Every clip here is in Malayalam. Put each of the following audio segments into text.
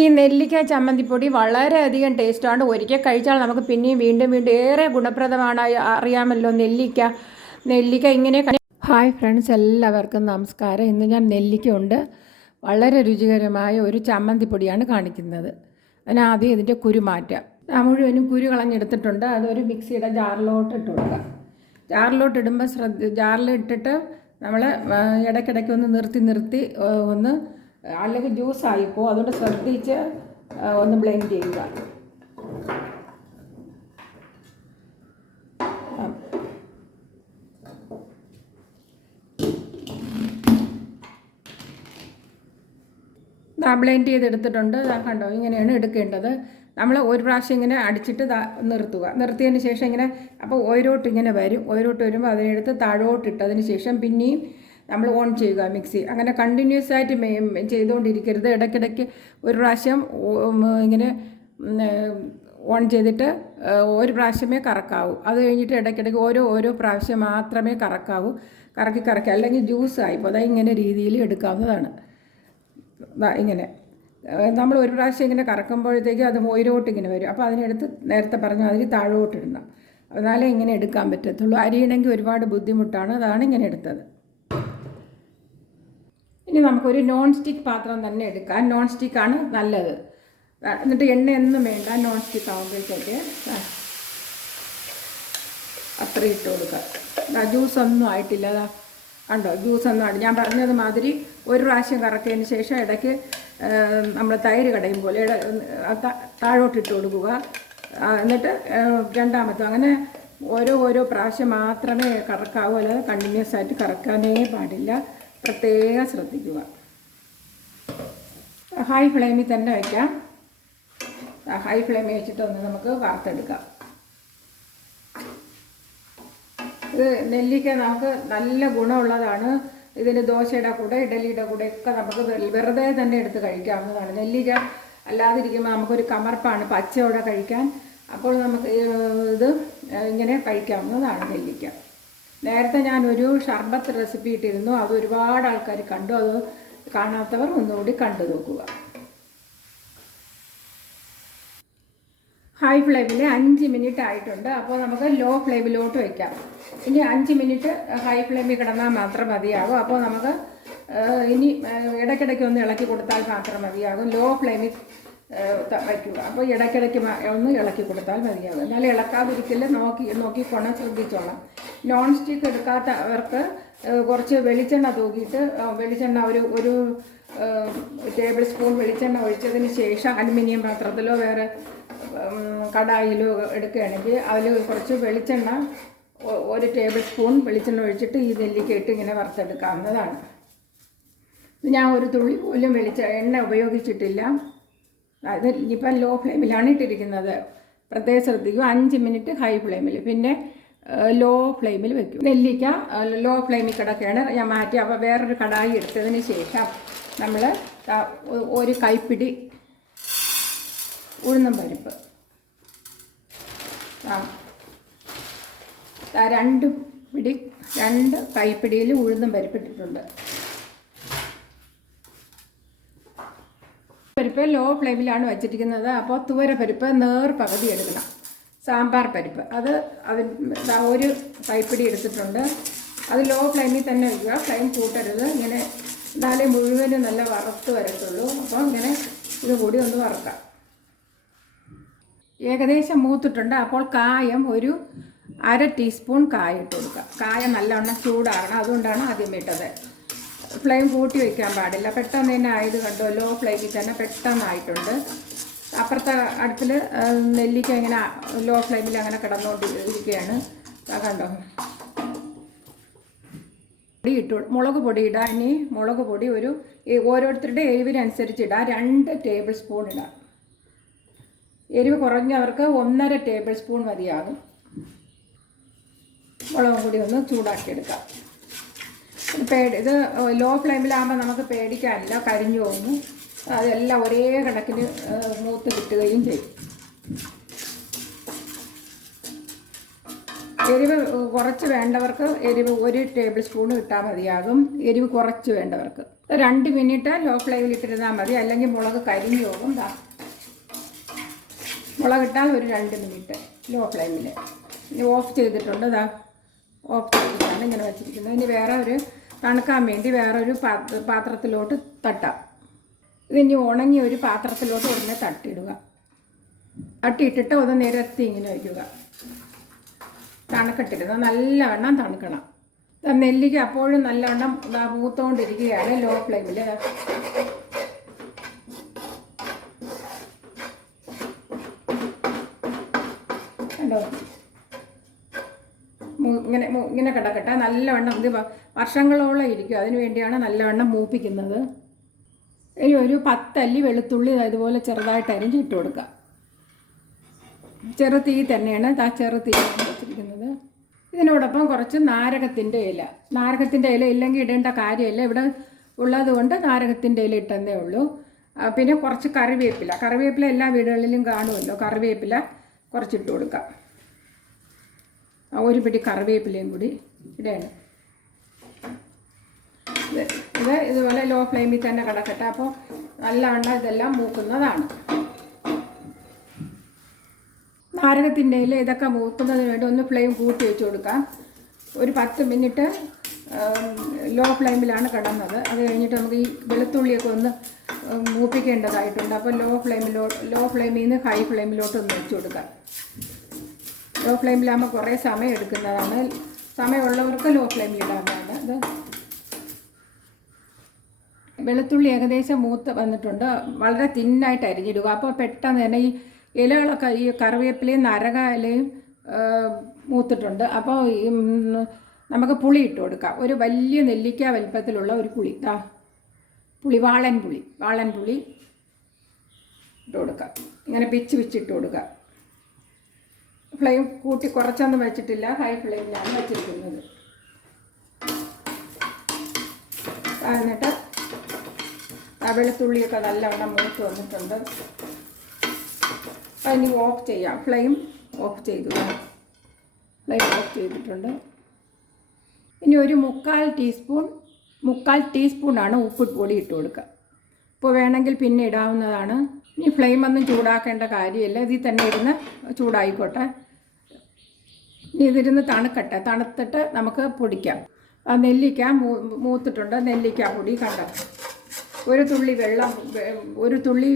ഈ നെല്ലിക്ക ചമ്മന്തിപ്പൊടി വളരെയധികം ടേസ്റ്റാണ്. ഒരിക്കൽ കഴിച്ചാൽ നമുക്ക് പിന്നെയും വീണ്ടും വീണ്ടും ഏറെ ഗുണപ്രദമാണ്. അറിയാമല്ലോ നെല്ലിക്ക. നെല്ലിക്ക ഇങ്ങനെ ഹായ് ഫ്രണ്ട്സ് എല്ലാവർക്കും നമസ്കാരം. ഇന്ന് ഞാൻ നെല്ലിക്ക ഉണ്ട് വളരെ രുചികരമായ ഒരു ചമ്മന്തിപ്പൊടിയാണ് കാണിക്കുന്നത്. അതിനാദ്യം ഇതിന്റെ കുരു മാറ്റാം. ആ മുഴുവനും കുരു കളഞ്ഞെടുത്തിട്ടുണ്ട്. അതൊരു മിക്സിയുടെ ജാറിലോട്ട് ഇട്ട് കൊടുക്കുക ജാറിലോട്ട് ഇടുമ്പോൾ ശ്രദ്ധ ജാറിൽ ഇട്ടിട്ട് നമ്മൾ ഇടയ്ക്കിടയ്ക്ക് ഒന്ന് നിർത്തി നിർത്തി ഒന്ന് അല്ലെങ്കിൽ ജ്യൂസ് ആയിപ്പോൾ അതുകൊണ്ട് ശ്രദ്ധിച്ച് ഒന്ന് ബ്ലെൻഡ് ചെയ്യുക. ബ്ലെൻഡ് ചെയ്തെടുത്തിട്ടുണ്ട്. കണ്ടോ ഇങ്ങനെയാണ് എടുക്കേണ്ടത്. നമ്മൾ ഒരു പ്രാവശ്യം ഇങ്ങനെ അടിച്ചിട്ട് നിർത്തുക. നിർത്തിയതിന് ശേഷം ഇങ്ങനെ അപ്പോൾ ഓരോട്ട് ഇങ്ങനെ വരും. ഓരോട്ട് വരുമ്പോൾ അതിനെടുത്ത് താഴോട്ടിട്ടതിന് ശേഷം പിന്നെയും നമ്മൾ ഓൺ ചെയ്യുക മിക്സി അങ്ങനെ കണ്ടിന്യൂസ് ആയിട്ട് ചെയ്തുകൊണ്ടിരിക്കരുത്. ഇടയ്ക്കിടയ്ക്ക് ഒരു പ്രാവശ്യം ഇങ്ങനെ ഓൺ ചെയ്തിട്ട് ഒരു പ്രാവശ്യമേ കറക്കാവൂ. അത് കഴിഞ്ഞിട്ട് ഇടയ്ക്കിടയ്ക്ക് ഓരോ ഓരോ പ്രാവശ്യം മാത്രമേ കറക്കാവൂ. കറക്കി കറക്കി. അല്ലെങ്കിൽ ജ്യൂസ് ആയിപ്പോൾ അതായത് ഇങ്ങനെ രീതിയിൽ എടുക്കാവുന്നതാണ്. ഇങ്ങനെ. നമ്മൾ ഒരു പ്രാവശ്യം ഇങ്ങനെ കറക്കുമ്പോഴത്തേക്ക് അത് മൊയിലോട്ട് ഇങ്ങനെ വരും. അപ്പോൾ അതിനെടുത്ത് നേരത്തെ പറഞ്ഞ അതിൽ താഴോട്ട് ഇടണം എന്നാലേ ഇങ്ങനെ എടുക്കാൻ പറ്റത്തുള്ളൂ. അരിയണമെങ്കിൽ ഒരുപാട് ബുദ്ധിമുട്ടാണ്. അതാണ് ഇങ്ങനെ എടുത്തത്. ഇനി നമുക്കൊരു നോൺ സ്റ്റിക്ക് പാത്രം തന്നെ എടുക്കാം. നോൺ സ്റ്റിക്കാണ് നല്ലത്. എന്നിട്ട് എണ്ണയൊന്നും വേണ്ട. നോൺ സ്റ്റിക്ക് ആകുമ്പോഴത്തേക്ക് അത്ര ഇട്ട് കൊടുക്കുക ജ്യൂസ് ഒന്നും ആയിട്ടില്ല. കണ്ടോ? ജ്യൂസ് ഒന്നും ആയിട്ട് ഞാൻ പറഞ്ഞത് മാതിരി ഒരു പ്രാവശ്യം കറക്കിയതിന് ശേഷം ഇടയ്ക്ക് നമ്മൾ തൈര് കടയും പോലെ താഴോട്ട് ഇട്ട് കൊടുക്കുക. എന്നിട്ട് രണ്ടാമത്തെ അങ്ങനെ ഓരോ ഓരോ പ്രാവശ്യം മാത്രമേ കറക്കാവൂ. അല്ലാതെ കണ്ടിന്യൂസ് ആയിട്ട് കറക്കാനേ പാടില്ല. പ്രത്യേകം ശ്രദ്ധിക്കുക. ഹൈ ഫ്ലെയിമിൽ തന്നെ വയ്ക്കാം ഹൈ ഫ്ലെയിമിൽ വെച്ചിട്ടൊന്ന് നമുക്ക് വറുത്തെടുക്കാം. ഇത് നെല്ലിക്ക നമുക്ക് നല്ല ഗുണമുള്ളതാണ്. ഇതിന് ദോശയുടെ കൂടെ ഇഡലിയുടെ കൂടെ ഒക്കെ നമുക്ക് വെറുതെ തന്നെ എടുത്ത് കഴിക്കാവുന്നതാണ്. നെല്ലിക്ക അല്ലാതിരിക്കുമ്പോൾ നമുക്കൊരു കമർപ്പാണ് പച്ചയോടെ കഴിക്കാൻ. അപ്പോൾ നമുക്ക് ഇത് ഇങ്ങനെ കഴിക്കാവുന്നതാണ് നെല്ലിക്ക. നേരത്തെ ഞാൻ ഒരു ഷർബത്ത് റെസിപ്പി ഇട്ടിരുന്നു. അത് ഒരുപാട് ആൾക്കാർ കണ്ടു. അത് കാണാത്തവർ ഒന്നുകൂടി കണ്ടു നോക്കുക. ഹൈ ഫ്ലെയിമിൽ അഞ്ച് മിനിറ്റ് ആയിട്ടുണ്ട്. അപ്പോൾ നമുക്ക് ലോ ഫ്ലെയിമിലോട്ട് വയ്ക്കാം ഇനി അഞ്ച് മിനിറ്റ് ഹൈ ഫ്ലെയിമിൽ കിടന്നാൽ മാത്രം മതിയാകും. അപ്പോൾ നമുക്ക് ഇനി ഇടയ്ക്കിടയ്ക്ക് ഒന്ന് ഇളക്കി കൊടുത്താൽ മാത്രം മതിയാകും. ലോ ഫ്ലെയിമിൽ വയ്ക്കുക. അപ്പോൾ ഇടയ്ക്കിടയ്ക്ക് ഒന്ന് ഇളക്കി കൊടുത്താൽ മതിയാകും എന്നാലും ഇളക്കാതിരിക്കില്ല നോക്കി നോക്കി കൊണ ശ്രദ്ധിച്ചോളാം. നോൺ സ്റ്റിക്ക് എടുക്കാത്തവർക്ക് കുറച്ച് വെളിച്ചെണ്ണ തൂക്കിയിട്ട് വെളിച്ചെണ്ണ ഒരു ഒരു ടേബിൾ സ്പൂൺ വെളിച്ചെണ്ണ ഒഴിച്ചതിന് ശേഷം അലുമിനിയം പാത്രത്തിലോ വേറെ കടായിലോ എടുക്കുകയാണെങ്കിൽ അതിൽ കുറച്ച് വെളിച്ചെണ്ണ ഒരു ടേബിൾ സ്പൂൺ വെളിച്ചെണ്ണ ഒഴിച്ചിട്ട് ഈ നെല്ലിക്ക ഇട്ട് ഇങ്ങനെ വറുത്തെടുക്കാവുന്നതാണ്. ഞാൻ ഒരു തുള്ളി പോലും വെളിച്ച എണ്ണ ഉപയോഗിച്ചിട്ടില്ല. അത് ഇനിയിപ്പം ലോ ഫ്ലെയിമിലാണ് ഇട്ടിരിക്കുന്നത്. പ്രത്യേകം ശ്രദ്ധിക്കുക അഞ്ച് മിനിറ്റ് ഹൈ ഫ്ലെയിമിൽ പിന്നെ ലോ ഫ്ലെയിമിൽ വെക്കും. നെല്ലിക്ക ലോ ഫ്ലെയിമിൽ കിടക്കുകയാണ്. ഞാൻ മാറ്റി അപ്പോൾ വേറൊരു കടായി എടുത്തതിന് ശേഷം നമ്മൾ ഒരു കൈപ്പിടി ഉഴുന്നും പരിപ്പ്. രണ്ട് പിടി രണ്ട് കൈപ്പിടിയിൽ ഉഴുന്നും പരിപ്പിട്ടിട്ടുണ്ട് പരിപ്പ് ലോ ഫ്ലെയിമിലാണ് വെച്ചിരിക്കുന്നത്. അപ്പോൾ തുവര പരിപ്പ് നേർ പകുതി എടുക്കണം. സാമ്പാർ പരിപ്പ്. അത് അതിൽ ഒരു കൈപ്പിടി എടുത്തിട്ടുണ്ട്. അത് ലോ ഫ്ലെയിമിൽ തന്നെ വയ്ക്കുക ഫ്ലെയിം കൂട്ടരുത്. ഇങ്ങനെ എന്നാലേ മുഴുവനും നല്ല വറുത്ത് വരത്തുള്ളൂ. അപ്പോൾ ഇങ്ങനെ ഇത് കൂടി ഒന്ന് വറുക്കാം. ഏകദേശം മൂത്തിട്ടുണ്ട്. അപ്പോൾ കായം ഒരു അര ടീസ്പൂൺ കായ ഇട്ട് കൊടുക്കുക. കായം നല്ലവണ്ണം ചൂടാകണം അതുകൊണ്ടാണ് ആദ്യം ഇട്ടത്. ഫ്ലെയിം കൂട്ടി വയ്ക്കാൻ പാടില്ല. പെട്ടെന്ന് തന്നെ ആയത് കണ്ടോ? ലോ ഫ്ലെയിമിൽ തന്നെ പെട്ടെന്നായിട്ടുണ്ട് അപ്പുറത്തെ അടുപ്പിൽ നെല്ലിക്ക ഇങ്ങനെ ലോ ഫ്ലെയിമിൽ അങ്ങനെ കിടന്നുകൊണ്ട് ഇരിക്കുകയാണ് കണ്ടോ? പൊടി ഇട്ടു. മുളക് പൊടി ഇടാം. ഇനി മുളക് പൊടി ഒരു ഓരോരുത്തരുടെ എരിവിനനുസരിച്ച് ഇടാം. രണ്ട് ടേബിൾ സ്പൂൺ ഇടാം. എരിവ് കുറഞ്ഞവർക്ക് ഒന്നര ടേബിൾ സ്പൂൺ മതിയാകും. മുളകും കൂടി ഒന്ന് ചൂടാക്കിയെടുക്കാം. പേടി ഇത് ലോ ഫ്ലെയിമിലാകുമ്പോൾ നമുക്ക് പേടിക്കാനില്ല. കരിഞ്ഞു പോകുന്നു. അതെല്ലാം ഒരേ കണക്കിന് മൂത്ത് കിട്ടുകയും ചെയ്യും. എരിവ് കുറച്ച് വേണ്ടവർക്ക് എരിവ് ഒരു ടേബിൾ സ്പൂൺ ഇട്ടാൽ മതിയാകും. എരിവ് കുറച്ച് വേണ്ടവർക്ക്. രണ്ട് മിനിറ്റ് ലോ ഫ്ലെയിമിൽ ഇട്ടിരുന്നാൽ മതി. അല്ലെങ്കിൽ മുളക് കരിഞ്ഞു പോകും. ദാ. മുളകിട്ടാൽ ഒരു രണ്ട് മിനിറ്റ് ലോ. ഫ്ലെയിമിൽ ഓഫ് ചെയ്തിട്ടുണ്ട്. ഇതാ ഓഫ് ചെയ്തിട്ടാണ് ഇങ്ങനെ വെച്ചിരിക്കുന്നത്. ഇനി വേറെ ഒരു തണുക്കാൻ വേണ്ടി വേറൊരു പാത്രത്തിലോട്ട് തട്ടാം. ഇതിനി ഉണങ്ങിയ ഒരു പാത്രത്തിലോട്ട് ഉടനെ തട്ടിയിടുക. തട്ടിയിട്ടിട്ട് ഒന്ന് നിരത്തി ഇങ്ങനെ വയ്ക്കുക തണുക്കട്ടിരുന്ന നല്ലവണ്ണം തണുക്കണം. നെല്ലിക്ക അപ്പോഴും നല്ലവണ്ണം ദാ മൂത്തുകൊണ്ടിരിക്കുകയാണ് ലോ ഫ്ലെയിമിൽ കണ്ടോ? ഇങ്ങനെ ഇങ്ങനെ കിടക്കട്ടെ നല്ലവണ്ണം ഇത് വർഷങ്ങളോളം ഇരിക്കും. അതിന് വേണ്ടിയാണ് നല്ലവണ്ണം മൂപ്പിക്കുന്നത്. ഇനി ഒരു പത്തല്ലി വെളുത്തുള്ളി ഇതുപോലെ ചെറുതായിട്ട് അരിഞ്ഞ് ഇട്ട് കൊടുക്കുക ചെറു തീ തന്നെയാണ് ആ ചെറു വെച്ചിരിക്കുന്നത്. ഇതിനോടൊപ്പം കുറച്ച് നാരകത്തിന്റെ ഇല. നാരകത്തിന്റെ ഇല ഇല്ലെങ്കിൽ ഇടേണ്ട കാര്യമില്ല. ഇവിടെ ഉള്ളത് കൊണ്ട് നാരകത്തിന്റെ ഇല ഇട്ടെന്നേ ഉള്ളൂ. പിന്നെ കുറച്ച് കറിവേപ്പില. കറിവേപ്പില എല്ലാ വീടുകളിലും കാണുമല്ലോ. കറിവേപ്പില കുറച്ചിട്ട് കൊടുക്കാം. ഒരു പിടി കറിവേപ്പിലയും കൂടി ഇടയാണ് ഇത് ഇത് ഇതുപോലെ ലോ ഫ്ലെയിമിൽ തന്നെ കിടക്കട്ടെ. അപ്പോൾ നല്ലവണ്ണം ഇതെല്ലാം മൂക്കുന്നതാണ്. നാരകത്തിന്റെ ഇതൊക്കെ മൂക്കുന്നതിന് വേണ്ടി ഒന്ന് ഫ്ലെയിം കൂട്ടി വെച്ച് കൊടുക്കാം. ഒരു പത്ത് മിനിറ്റ് ലോ ഫ്ലെയിമിലാണ് കിടന്നത്. അത് കഴിഞ്ഞിട്ട് നമുക്ക് ഈ വെളുത്തുള്ളിയൊക്കെ ഒന്ന് മൂപ്പിക്കേണ്ടതായിട്ടുണ്ട്. അപ്പോൾ ലോ ഫ്ലെയിമിലോ ലോ ഫ്ലെയിമിൽ നിന്ന് ഹൈ ഫ്ലെയിമിലോട്ട് ഒന്ന് വെച്ച് കൊടുക്കാം. ലോ ഫ്ലെയിമിലാകുമ്പോൾ കുറേ സമയം എടുക്കുന്നതാണ്. സമയമുള്ളവർക്ക് ലോ ഫ്ലെയിമിൽ ഇടാവുന്നതാണ് ഇത് വെളുത്തുള്ളി ഏകദേശം മൂത്ത് വന്നിട്ടുണ്ട്. വളരെ തിന്നായിട്ട് അരിഞ്ഞിടുക. അപ്പോൾ പെട്ടെന്ന് തന്നെ ഈ ഇലകളൊക്കെ ഈ കറിവേപ്പിലയും നരക ഇലയും മൂത്തിട്ടുണ്ട്. അപ്പോൾ നമുക്ക് പുളി ഇട്ട് കൊടുക്കാം. ഒരു വലിയ നെല്ലിക്ക വലിപ്പത്തിലുള്ള ഒരു പുളി. ആ പുളി വാളൻ പുളി. വാളൻ പുളി ഇട്ട് കൊടുക്കാം. ഇങ്ങനെ പിച്ച് പിച്ചിട്ട് കൊടുക്കാം. ഫ്ലെയിം കൂട്ടി കുറച്ചൊന്നും വെച്ചിട്ടില്ല. ഹൈ ഫ്ലെയിമിലാണ് വെച്ചിരിക്കുന്നത്. എന്നിട്ട് വെളുത്തുള്ളിയൊക്കെ നല്ലവണ്ണം മൂത്ത് വന്നിട്ടുണ്ട്. അപ്പം ഇനി ഓഫ് ചെയ്യാം. ഫ്ലെയിം ഓഫ് ചെയ്തു. ഫ്ലെയിം ഓഫ് ചെയ്തിട്ടുണ്ട്. ഇനി ഒരു മുക്കാൽ ടീസ്പൂൺ മുക്കാൽ ടീസ്പൂണാണ് ഉപ്പ് പൊടി ഇട്ട് കൊടുക്കുക. ഇപ്പോൾ വേണമെങ്കിൽ പിന്നെ ഇടാവുന്നതാണ്. ഇനി ഫ്ലെയിം ഒന്നും ചൂടാക്കേണ്ട കാര്യമില്ല. ഇതിൽ തന്നെ ഇരുന്ന് ചൂടായിക്കോട്ടെ. ഇതിരുന്ന് തണുക്കട്ടെ. തണുത്തിട്ട് നമുക്ക് പൊടിക്കാം. ആ നെല്ലിക്ക മൂത്തിട്ടുണ്ട്. നെല്ലിക്ക പൊടി കണ്ട? ഒരു തുള്ളി വെള്ളം ഒരു തുള്ളി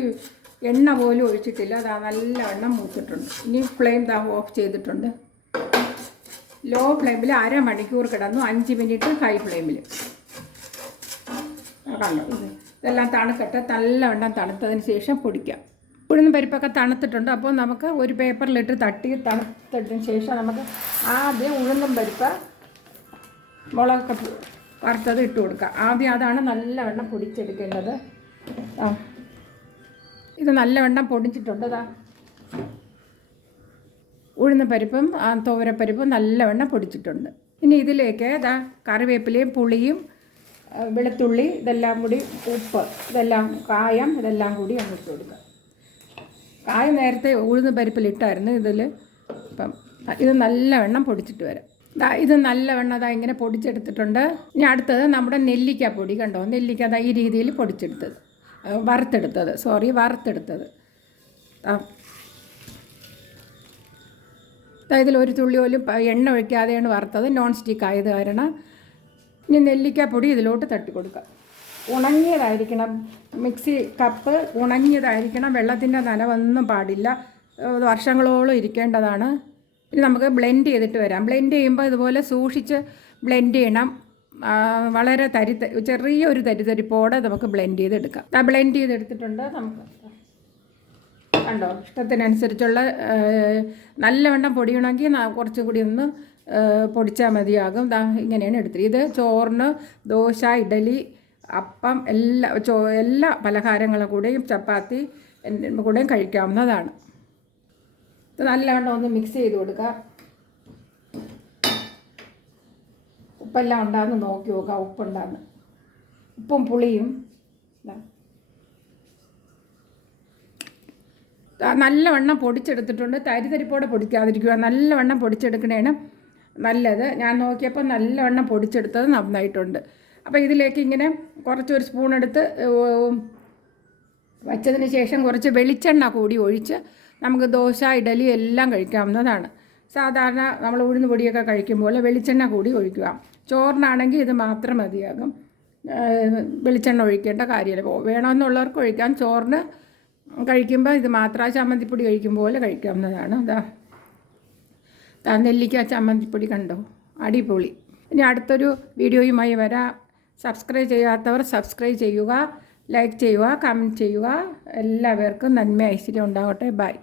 എണ്ണ പോലും ഒഴിച്ചിട്ടില്ല. അതാ നല്ല എണ്ണ മൂത്തിട്ടുണ്ട്. ഇനി ഫ്ലെയിം ദാ ഓഫ് ചെയ്തിട്ടുണ്ട്. ലോ ഫ്ലെയിമിൽ അരമണിക്കൂർ കിടന്നു. അഞ്ച് മിനിറ്റ് ഹൈ ഫ്ലെയിമിൽ കണ്ടോ? ഇത് ഇതെല്ലാം തണുക്കട്ടെ. നല്ലവണ്ണം തണുത്തതിന് ശേഷം പൊടിക്കാം. ഉഴുന്ന് പരിപ്പൊക്കെ തണുത്തിട്ടുണ്ട്. അപ്പോൾ നമുക്ക് ഒരു പേപ്പറിലിട്ട് തട്ടി തണുത്തിട്ടതിന് ശേഷം നമുക്ക് ആദ്യം ഉഴുന്നും പരിപ്പ് മുളകൊക്കെ വറുത്തത് ഇട്ട് കൊടുക്കുക ആദ്യം അതാണ് നല്ലവണ്ണം പൊടിച്ചെടുക്കേണ്ടത്. ആ. ഇത് നല്ലവണ്ണം പൊടിച്ചിട്ടുണ്ട്. ഇതാ ഉഴുന്ന പരിപ്പും ആ, തോരപ്പരിപ്പും നല്ലവണ്ണം പൊടിച്ചിട്ടുണ്ട്. ഇനി ഇതിലേക്ക് ഇതാ കറിവേപ്പിലയും പുളിയും വെളുത്തുള്ളി ഇതെല്ലാം കൂടി ഉപ്പ് ഇതെല്ലാം കായം ഇതെല്ലാം കൂടി അങ്ങ് ഇട്ട് കൊടുക്കുക കായം നേരത്തെ ഉഴുന്ന് പരിപ്പിലിട്ടായിരുന്നു ഇതിൽ അപ്പം ഇത് നല്ലവണ്ണം പൊടിച്ചിട്ട് വരാം. ദാ ഇത് നല്ലവണ്ണം അതാ ഇങ്ങനെ പൊടിച്ചെടുത്തിട്ടുണ്ട്. ഇനി അടുത്തത് നമ്മുടെ നെല്ലിക്ക പൊടി കണ്ടോ? നെല്ലിക്ക അതാ ഈ രീതിയിൽ പൊടിച്ചെടുത്തത്. വറുത്തെടുത്തത്. സോറി വറുത്തെടുത്തത്. ഇതിൽ ഒരു തുള്ളി പോലും എണ്ണ ഒഴിക്കാതെയാണ് വറുത്തത്. നോൺ സ്റ്റിക്ക് ആയത് കാരണം. ഇനി നെല്ലിക്ക പൊടി ഇതിലോട്ട് തട്ടി കൊടുക്കുക ഉണങ്ങിയതായിരിക്കണം. Mixie cup ഉണങ്ങിയതായിരിക്കണം. വെള്ളത്തിന്റെ നനവൊന്നും പാടില്ല. വർഷങ്ങളോളം ഇരിക്കേണ്ടതാണ്. ഇനി നമുക്ക് ബ്ലെൻഡ് ചെയ്തിട്ട് വരാം. ബ്ലെൻഡ് ചെയ്യുമ്പോൾ ഇതുപോലെ സൂക്ഷിച്ച് ബ്ലെൻഡ് ചെയ്യണം. വളരെ തരി ചെറിയൊരു തരിതരിപ്പോടെ നമുക്ക് ബ്ലെൻഡ് ചെയ്തെടുക്കാം. ആ ബ്ലെൻഡ് ചെയ്തെടുത്തിട്ടുണ്ട്. നമുക്ക് കണ്ടോ? ഇഷ്ടത്തിനനുസരിച്ചുള്ള നല്ലവണ്ണം പൊടിയണമെങ്കിൽ കുറച്ചും കൂടി ഒന്ന് പൊടിച്ചാൽ മതിയാകും. ഇങ്ങനെയാണ് എടുത്തത് ഇത് ചോറിന് ദോശ ഇഡലി അപ്പം എല്ലാ ചോ എല്ലാ പലഹാരങ്ങളും കൂടെയും ചപ്പാത്തി കൂടെയും കഴിക്കാവുന്നതാണ്. ഇത് നല്ലവണ്ണം ഒന്ന് മിക്സ് ചെയ്ത് കൊടുക്കുക ഉപ്പെല്ലാം ഉണ്ടാകുന്ന നോക്കി നോക്കുക ഉപ്പുണ്ടാകുന്ന ഉപ്പും പുളിയും. നല്ലവണ്ണം പൊടിച്ചെടുത്തിട്ടുണ്ട്. തരിതരിപ്പോടെ പൊടിക്കാതിരിക്കുക. നല്ലവണ്ണം പൊടിച്ചെടുക്കണേണ് നല്ലത്. ഞാൻ നോക്കിയപ്പോൾ നല്ലവണ്ണം പൊടിച്ചെടുത്തത് നന്നായിട്ടുണ്ട്. അപ്പോൾ ഇതിലേക്ക് ഇങ്ങനെ കുറച്ച് ഒരു സ്പൂൺ എടുത്ത് വച്ചതിന് ശേഷം കുറച്ച് വെളിച്ചെണ്ണ കൂടി ഒഴിച്ച് നമുക്ക് ദോശ ഇഡലി എല്ലാം കഴിക്കാവുന്നതാണ്. സാധാരണ നമ്മൾ ഉഴുന്ന് പൊടിയൊക്കെ കഴിക്കും പോലെ വെളിച്ചെണ്ണ കൂടി ഒഴിക്കുക. ചോറിനാണെങ്കിൽ ഇത് മാത്രം മതിയാകും. വെളിച്ചെണ്ണ ഒഴിക്കേണ്ട കാര്യമില്ല. വേണമെന്നുള്ളവർക്ക് ഒഴിക്കാം. ചോറിന് കഴിക്കുമ്പോൾ ഇത് മാത്രം ചമ്മന്തിപ്പൊടി കഴിക്കും പോലെ കഴിക്കാവുന്നതാണ്. അതാ. നെല്ലിക്ക ചമ്മന്തിപ്പൊടി കണ്ടോ? അടിപൊളി. ഇനി അടുത്തൊരു വീഡിയോയുമായി വരാം. സബ്സ്ക്രൈബ് ചെയ്യാത്തവർ സബ്സ്ക്രൈബ് ചെയ്യുക ലൈക്ക് ചെയ്യുക കമന്റ് ചെയ്യുക. എല്ലാവർക്കും നന്മ ഐശ്വര്യം ഉണ്ടാകട്ടെ ബൈ.